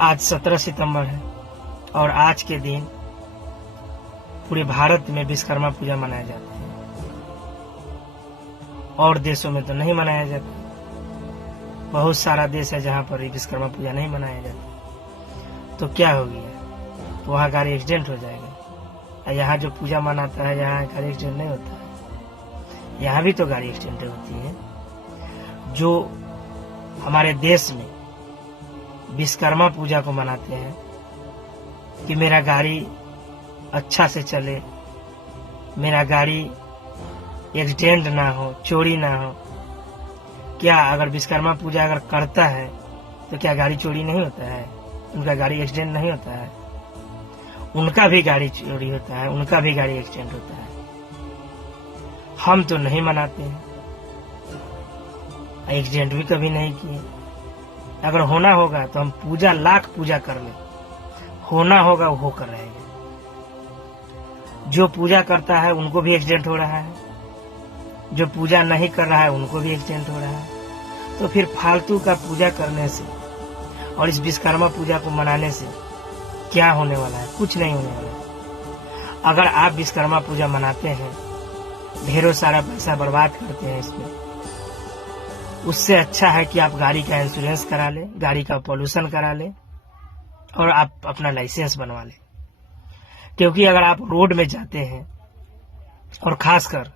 आज 17 सितंबर है और आज के दिन पूरे भारत में विश्वकर्मा पूजा मनाया जाता है। और देशों में तो नहीं मनाया जाता। बहुत सारा देश है जहाँ पर विश्वकर्मा पूजा नहीं मनाया जाता। तो क्या हो गया, तो वहाँ गाड़ी एक्सीडेंट हो जाएगा। यहाँ जो पूजा मनाता है यहाँ गाड़ी एक्सीडेंट नहीं होता है। यहाँ भी तो गाड़ी एक्सीडेंट होती है। जो हमारे देश में विश्वकर्मा पूजा को मनाते हैं कि मेरा गाड़ी अच्छा से चले, मेरा गाड़ी एक्सीडेंट ना हो, चोरी ना हो। क्या अगर विश्वकर्मा पूजा अगर करता है तो क्या गाड़ी चोरी नहीं होता है? उनका गाड़ी एक्सीडेंट नहीं होता है? उनका भी गाड़ी चोरी होता है, उनका भी गाड़ी एक्सीडेंट होता है। हम तो नहीं मनाते हैं, एक्सीडेंट भी कभी नहीं किए। अगर होना होगा तो हम पूजा लाख पूजा कर ले, होना होगा वो होकर रहेगा। जो पूजा करता है उनको भी एक्सीडेंट हो रहा है, जो पूजा नहीं कर रहा है उनको भी एक्सीडेंट हो रहा है। तो फिर फालतू का पूजा करने से और इस विश्वकर्मा पूजा को मनाने से क्या होने वाला है? कुछ नहीं होने वाला है। अगर आप विश्वकर्मा पूजा मनाते हैं, ढेरों सारा पैसा बर्बाद करते हैं इसमें, उससे अच्छा है कि आप गाड़ी का इंश्योरेंस करा ले, गाड़ी का पॉल्यूशन करा ले और आप अपना लाइसेंस बनवा ले। क्योंकि अगर आप रोड में जाते हैं, और खासकर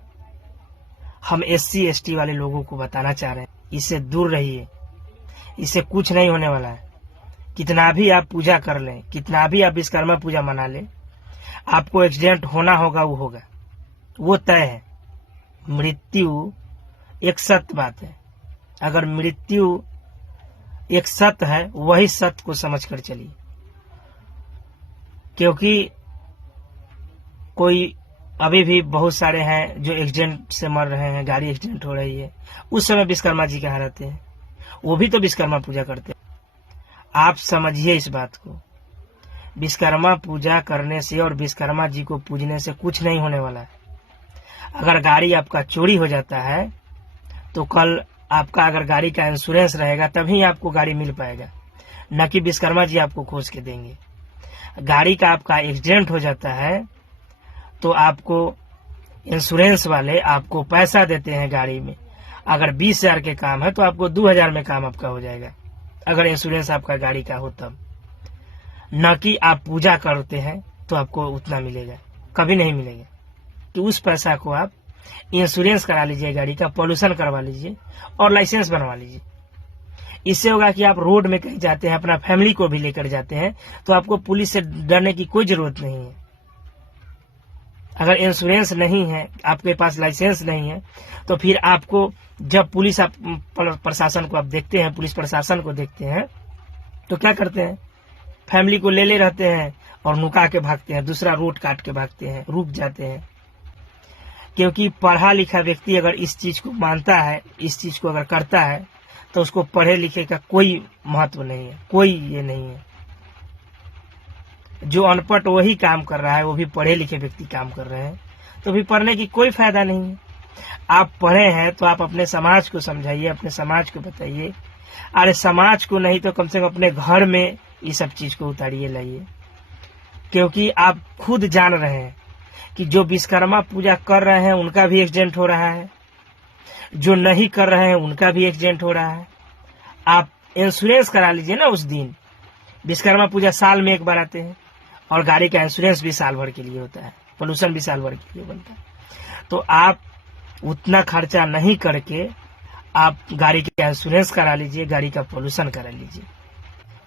हम SC ST वाले लोगों को बताना चाह रहे हैं, इससे दूर रहिए। इससे कुछ नहीं होने वाला है। कितना भी आप पूजा कर लें, कितना भी आप विश्वकर्मा पूजा मना लें, आपको एक्सीडेंट होना होगा, वो होगा, वो तय है। मृत्यु एक सत्य बात है। अगर मृत्यु एक सत्य है, वही सत्य को समझकर चलिए। क्योंकि कोई अभी भी बहुत सारे हैं जो एक्सीडेंट से मर रहे हैं, गाड़ी एक्सीडेंट हो रही है, उस समय विश्वकर्मा जी कहाँ रहते हैं? वो भी तो विश्वकर्मा पूजा करते हैं। आप समझिए इस बात को। विश्वकर्मा पूजा करने से और विश्वकर्मा जी को पूजने से कुछ नहीं होने वाला है। अगर गाड़ी आपका चोरी हो जाता है तो कल आपका अगर गाड़ी का इंश्योरेंस रहेगा तभी आपको गाड़ी मिल पाएगा, न कि विश्वकर्मा जी आपको खोज के देंगे। गाड़ी का आपका एक्सीडेंट हो जाता है तो आपको इंश्योरेंस वाले आपको पैसा देते हैं गाड़ी में। अगर 20,000 के काम है तो आपको 2,000 में काम आपका हो जाएगा, अगर इंश्योरेंस आपका गाड़ी का हो तब। न कि आप पूजा करते हैं तो आपको उतना मिलेगा, कभी नहीं मिलेगा। तो उस पैसा को आप इंश्योरेंस करा लीजिए, गाड़ी का पॉल्यूशन करवा लीजिए और लाइसेंस बनवा लीजिए। इससे होगा कि आप रोड में कहीं जाते हैं, अपना फैमिली को भी लेकर जाते हैं, तो आपको पुलिस से डरने की कोई जरूरत नहीं है। अगर इंश्योरेंस नहीं है, आपके पास लाइसेंस नहीं है, तो फिर आपको जब पुलिस प्रशासन को आप देखते हैं, पुलिस प्रशासन को देखते हैं, तो क्या करते हैं? फैमिली को ले रहते हैं और नुका के भागते हैं, दूसरा रूट काट के भागते हैं, रुक जाते हैं। क्योंकि पढ़ा लिखा व्यक्ति अगर इस चीज को मानता है, इस चीज को अगर करता है, तो उसको पढ़े लिखे का कोई महत्व नहीं है, कोई ये नहीं है। जो अनपढ़ वही काम कर रहा है, वो भी पढ़े लिखे व्यक्ति काम कर रहे हैं, तो भी पढ़ने की कोई फायदा नहीं है। आप पढ़े हैं तो आप अपने समाज को समझाइए, अपने समाज को बताइए। अरे समाज को नहीं तो कम से कम अपने घर में ये सब चीज को उतारिए, लाइए। क्योंकि आप खुद जान रहे हैं कि जो विश्वकर्मा पूजा कर रहे हैं उनका भी एक्सीडेंट हो रहा है, जो नहीं कर रहे हैं उनका भी एक्सीडेंट हो रहा है। आप इंश्योरेंस करा लीजिए ना उस दिन। विश्वकर्मा पूजा साल में एक बार आते हैं और गाड़ी का इंश्योरेंस भी साल भर के लिए होता है, पोल्यूशन भी साल भर के लिए बनता है। तो आप उतना खर्चा नहीं करके आप गाड़ी का इंश्योरेंस करा लीजिए, गाड़ी का पोल्यूशन करा लीजिए।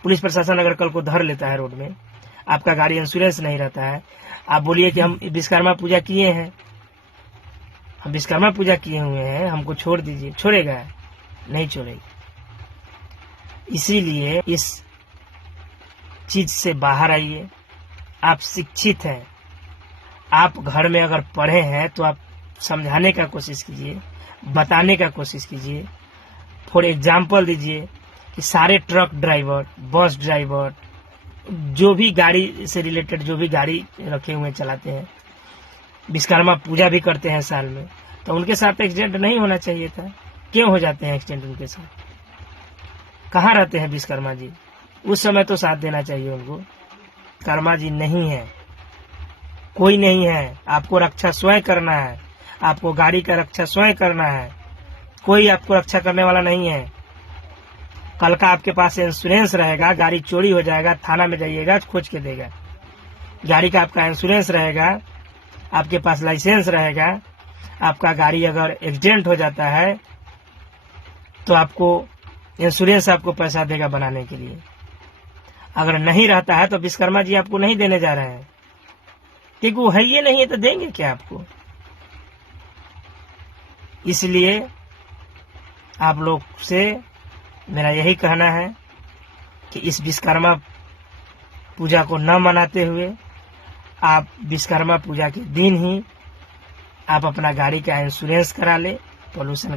पुलिस प्रशासन अगर कल को धर लेता है रोड में, आपका गाड़ी इंश्योरेंस नहीं रहता है, आप बोलिए कि हम विश्वकर्मा पूजा किए हैं, हम विश्वकर्मा पूजा किए हुए हैं, हमको छोड़ दीजिए। छोड़ेगा? नहीं छोड़ेगा। इसीलिए इस चीज से बाहर आइए। आप शिक्षित हैं, आप घर में अगर पढ़े हैं तो आप समझाने का कोशिश कीजिए, बताने का कोशिश कीजिए। फॉर एग्जाम्पल दीजिए कि सारे ट्रक ड्राइवर, बस ड्राइवर, जो भी गाड़ी से रिलेटेड जो भी गाड़ी रखे हुए चलाते हैं, विश्वकर्मा पूजा भी करते हैं साल में, तो उनके साथ एक्सीडेंट नहीं होना चाहिए था। क्यों हो जाते हैं एक्सीडेंट उनके साथ? कहाँ रहते हैं विश्वकर्मा जी? उस समय तो साथ देना चाहिए उनको। कर्मा जी नहीं है, कोई नहीं है। आपको रक्षा स्वयं करना है, आपको गाड़ी का रक्षा स्वयं करना है, कोई आपको रक्षा करने वाला नहीं है। कल का आपके पास इंश्योरेंस रहेगा, गाड़ी चोरी हो जाएगा, थाना में जाइएगा, खोज के देगा। गाड़ी का आपका इंश्योरेंस रहेगा, आपके पास लाइसेंस रहेगा, आपका गाड़ी अगर एक्सीडेंट हो जाता है तो आपको इंश्योरेंस आपको पैसा देगा बनाने के लिए। अगर नहीं रहता है तो विश्वकर्मा जी आपको नहीं देने जा रहे हैं, क्योंकि वो है ये नहीं है तो देंगे क्या आपको। इसलिए आप लोग से मेरा यही कहना है कि इस विश्वकर्मा पूजा को न मनाते हुए आप विश्वकर्मा पूजा के दिन ही आप अपना गाड़ी का इंश्योरेंस करा ले, पोल्यूशन का